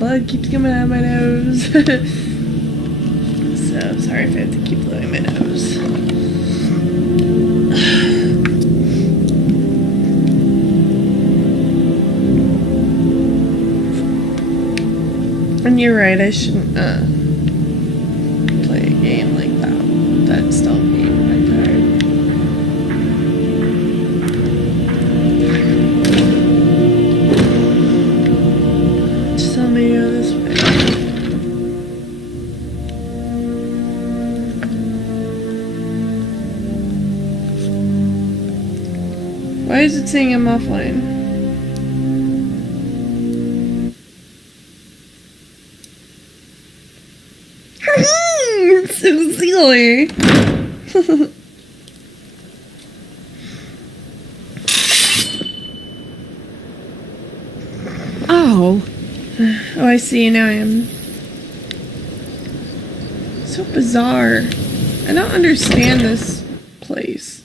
blood keeps coming out of my nose. So, sorry if I have to keep blowing my nose. And you're right, I shouldn't, play a game like that. That's still being my card. Just tell me to go this way. Why is it saying I'm offline? It's so silly. Oh. Oh, I see. Now I am. So bizarre. I don't understand this place.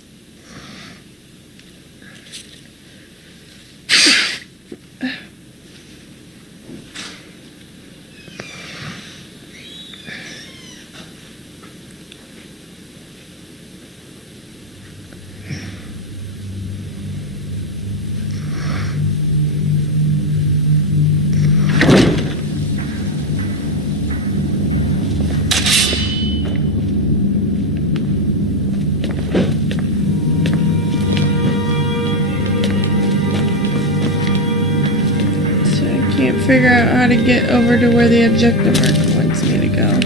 Can't figure out how to get over to where the objective marker wants me to go.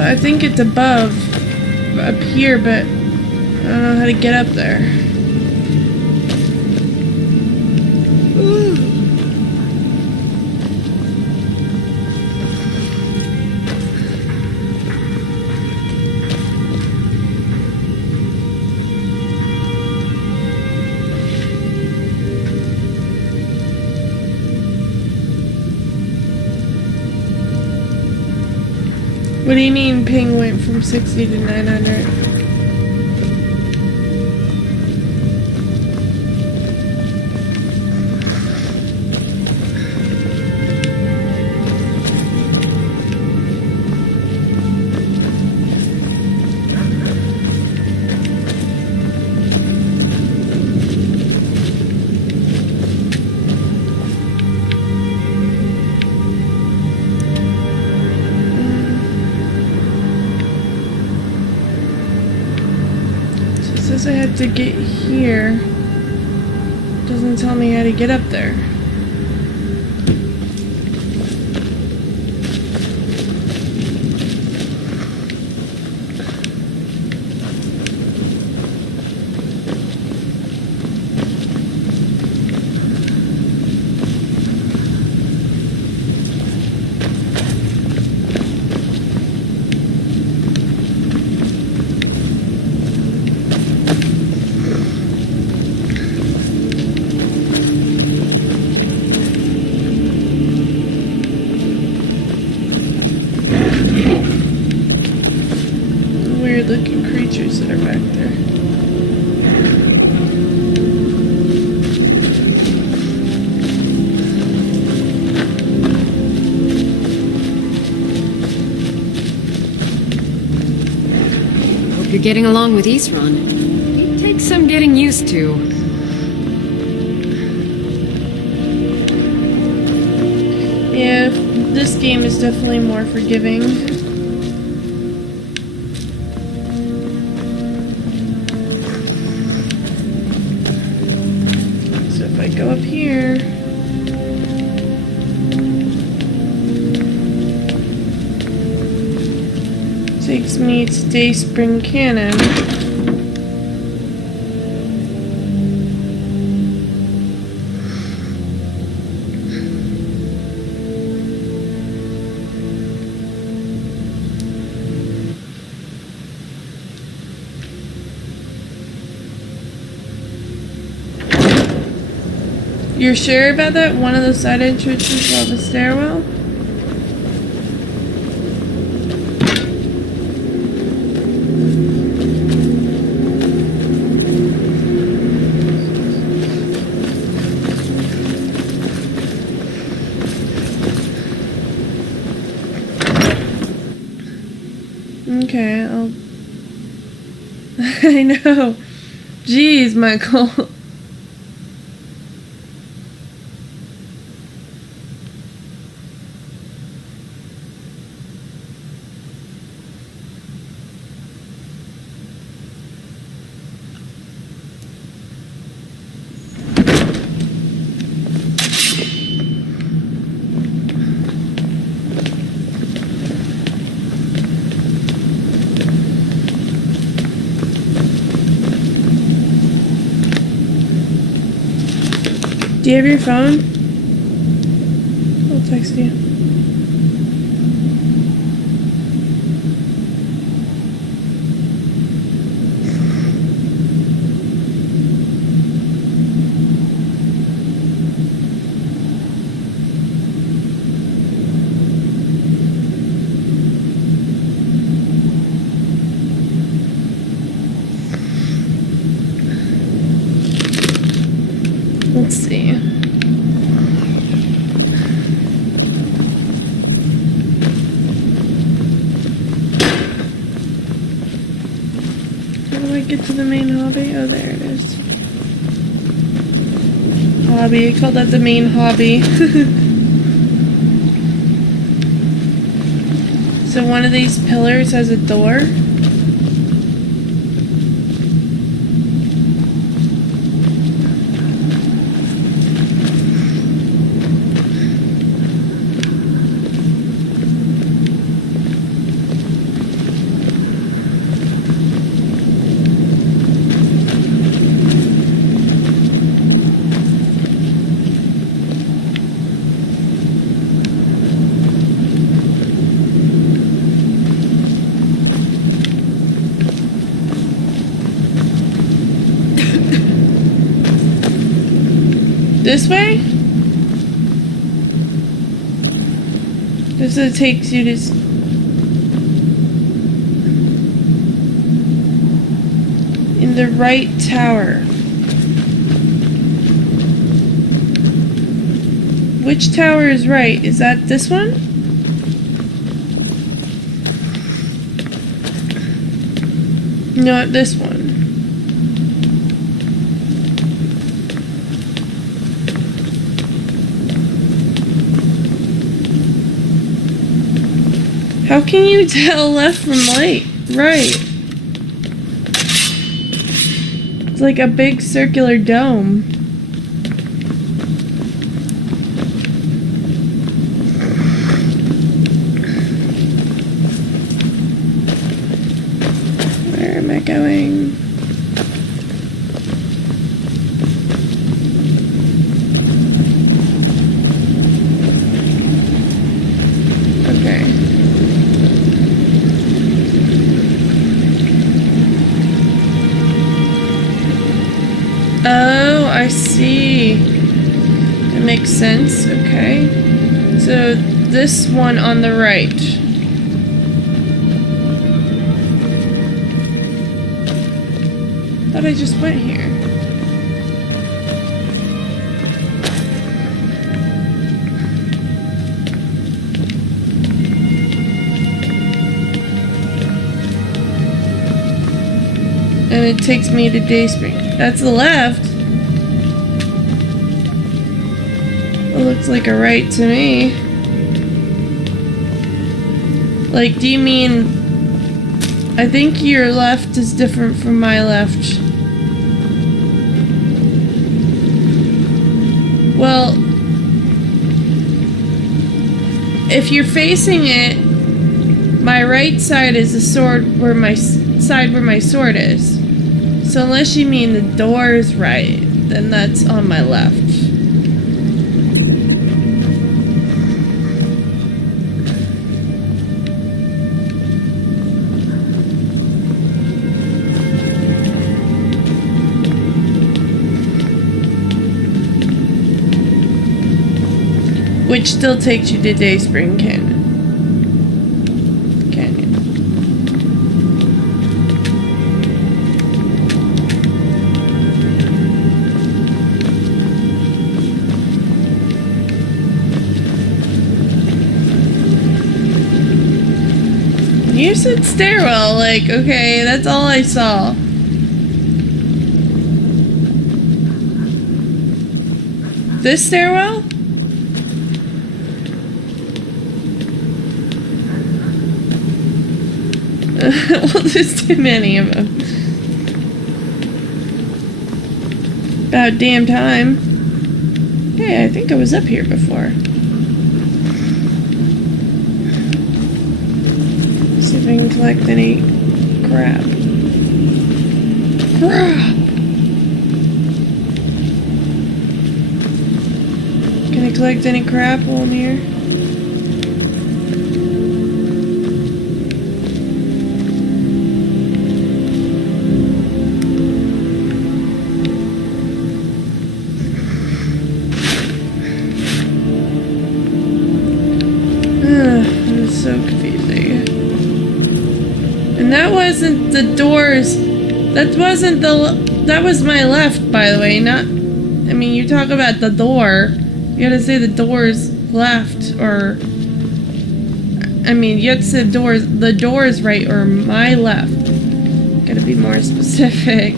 I think it's above, up here, but I don't know how to get up there. What do you mean ping went from 60 to 900? I have to get here. Doesn't tell me how to get up there. Looking creatures that are back there. Hope you're getting along with Isran. He takes some getting used to. Yeah, this game is definitely more forgiving. Go up here. Takes me to Dayspring Cannon. You're sure about that? One of those side entrances of the stairwell? Okay, I'll... I know. Jeez, Michael. Do you have your phone? I'll text you. Let's see. How do I get to the main hobby? Oh, there it is. Hobby. I call that the main hobby. So one of these pillars has a door. This way? This is takes you to... in the right tower. Which tower is right? Is that this one? No, this one. How can you tell left from right? It's like a big circular dome. Where am I going? Okay. Oh, I see. It makes sense. Okay. So this one on the right. Thought I just went here. And it takes me to Dayspring. That's the left. It looks like a right to me. Like, do you mean... I think your left is different from my left. Well... if you're facing it, my right side is the sword where my... side where my sword is. So unless you mean the door is right, then that's on my left. which still takes you to Dayspring Canyon. You said stairwell, like, okay, that's all I saw. This stairwell? Well, there's too many of them. About damn time. Hey, I think I was up here before. See if I can collect any crap. Crap! Can I collect any crap while I'm here? It's so confusing. And that wasn't the doors. That wasn't the. That was my left, by the way. Not. I mean, you talk about the door. You gotta say the doors left, or. I mean, you have to say the doors right, or my left. Gotta be more specific.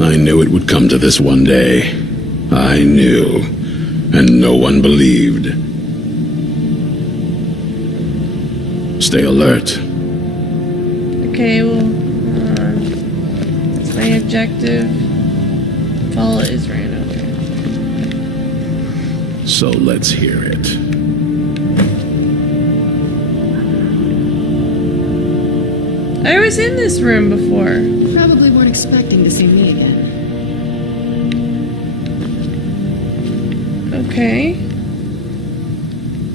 I knew it would come to this one day. I knew. And no one believed. Stay alert. Okay, well, that's my objective. Follow Israel, okay. So let's hear it. I was in this room before. Probably weren't expecting to see me again. Okay.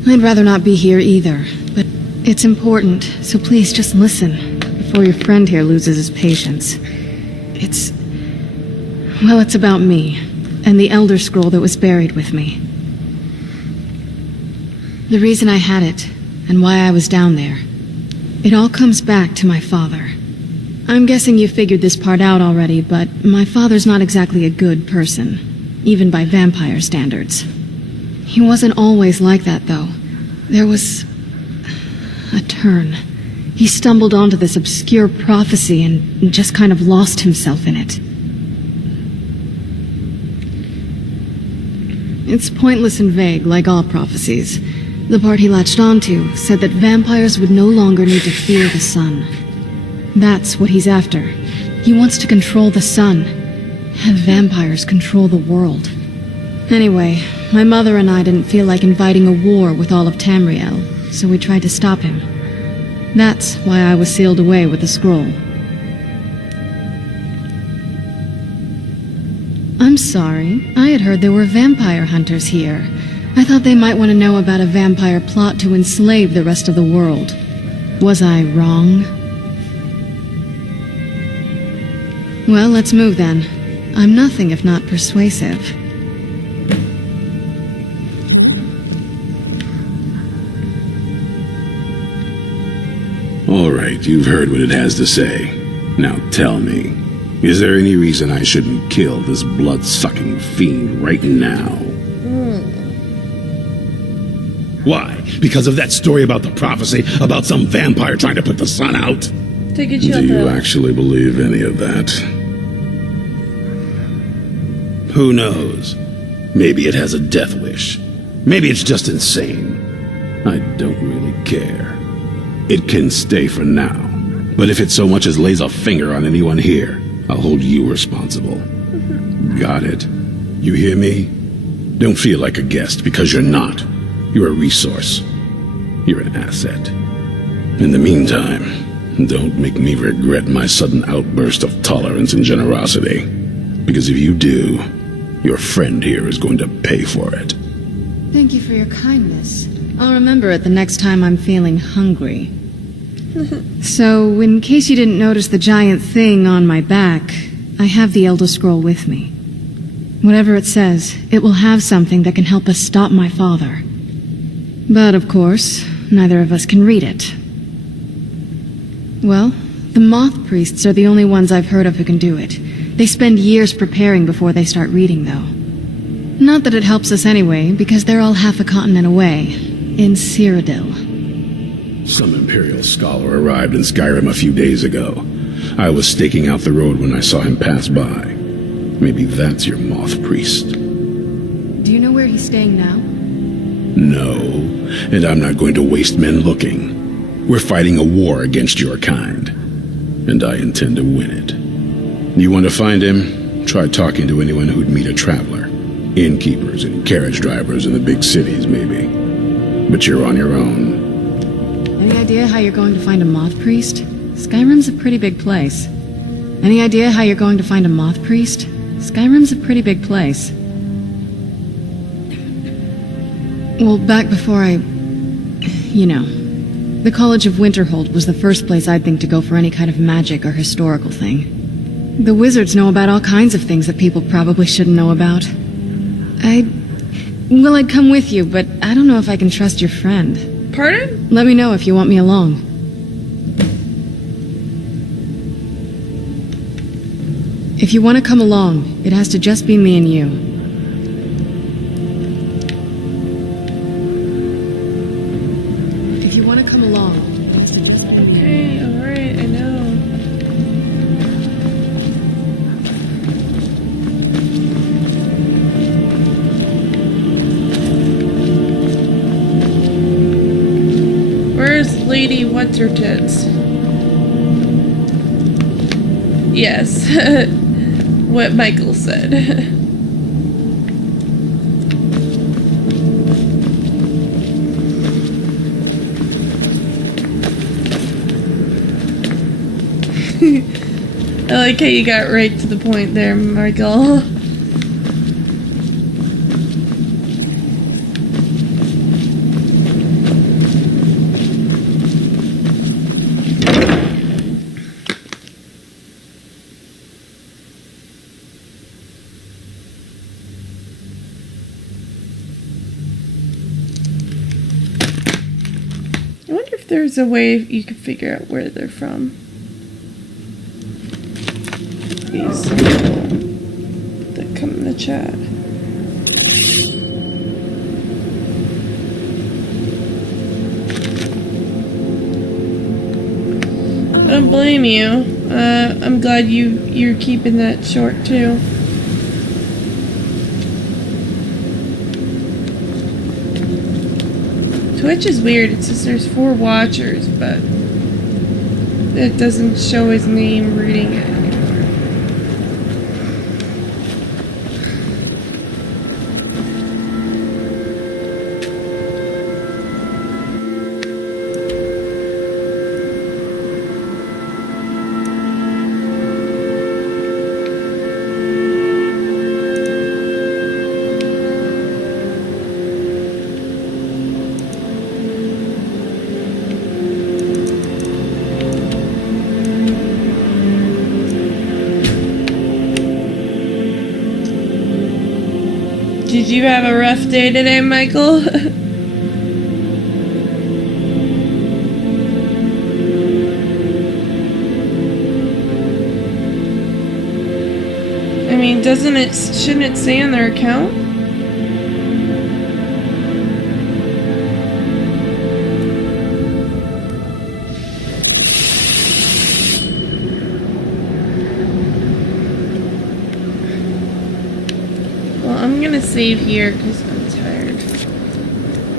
I'd rather not be here either, but it's important, so please just listen before your friend here loses his patience. It's about me and the Elder Scroll that was buried with me. The reason I had it and why I was down there. It all comes back to my father. I'm guessing you figured this part out already, but my father's not exactly a good person, even by vampire standards. He wasn't always like that, though. There was a turn. He stumbled onto this obscure prophecy and just kind of lost himself in it. It's pointless and vague, like all prophecies. The part he latched onto said that vampires would no longer need to fear the sun. That's what he's after. He wants to control the sun. Have vampires control the world. Anyway, my mother and I didn't feel like inviting a war with all of Tamriel, so we tried to stop him. That's why I was sealed away with the scroll. I'm sorry. I had heard there were vampire hunters here. I thought they might want to know about a vampire plot to enslave the rest of the world. Was I wrong? Well, let's move then. I'm nothing if not persuasive. All right, you've heard what it has to say. Now tell me, is there any reason I shouldn't kill this blood-sucking fiend right now? Why? Because of that story about the prophecy about some vampire trying to put the sun out? Take a Do chill you pill. actually believe any of that? Who knows? Maybe it has a death wish. Maybe it's just insane. I don't really care. It can stay for now. But if it so much as lays a finger on anyone here, I'll hold you responsible. Got it? You hear me? Don't feel like a guest, because you're not. You're a resource. You're an asset. In the meantime, don't make me regret my sudden outburst of tolerance and generosity. Because if you do, your friend here is going to pay for it. Thank you for your kindness. I'll remember it the next time I'm feeling hungry. So, in case you didn't notice the giant thing on my back, I have the Elder Scroll with me. Whatever it says, it will have something that can help us stop my father. But of course, neither of us can read it. Well, the moth priests are the only ones I've heard of who can do it. They spend years preparing before they start reading, though. Not that it helps us anyway, because they're all half a continent away, in Cyrodiil. Some Imperial scholar arrived in Skyrim a few days ago. I was staking out the road when I saw him pass by. Maybe that's your moth priest. Do you know where he's staying now? No, and I'm not going to waste men looking. We're fighting a war against your kind, and I intend to win it. You want to find him? Try talking to anyone who'd meet a traveler. Innkeepers and carriage drivers in the big cities, maybe. But you're on your own. Any idea how you're going to find a moth priest? Skyrim's a pretty big place. Any idea how you're going to find a moth priest? Skyrim's a pretty big place. Well, back before the College of Winterhold was the first place I'd think to go for any kind of magic or historical thing. The wizards know about all kinds of things that people probably shouldn't know about. I'd come with you, but I don't know if I can trust your friend. Pardon? Let me know if you want me along. If you want to come along, it has to just be me and you. If you want to come along. Okay, alright, I know. Where's Lady What's-Her-Tits? Yes. What Michael said. I like how you got right to the point there, Michael. I wonder if there's a way you can figure out where they're from. These people that come in the chat. I don't blame you. I'm glad you're keeping that short too. Twitch is weird. It says there's 4 watchers, but it doesn't show his name reading it anymore. Did you have a rough day today, Michael? I mean, shouldn't it say on their account? I'm gonna save here because I'm tired.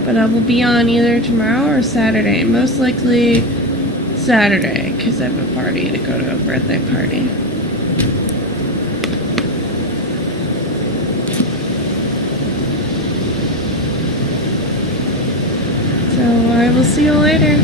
But I will be on either tomorrow or Saturday. Most likely Saturday because I have a party to go to, a birthday party. So I will see you later.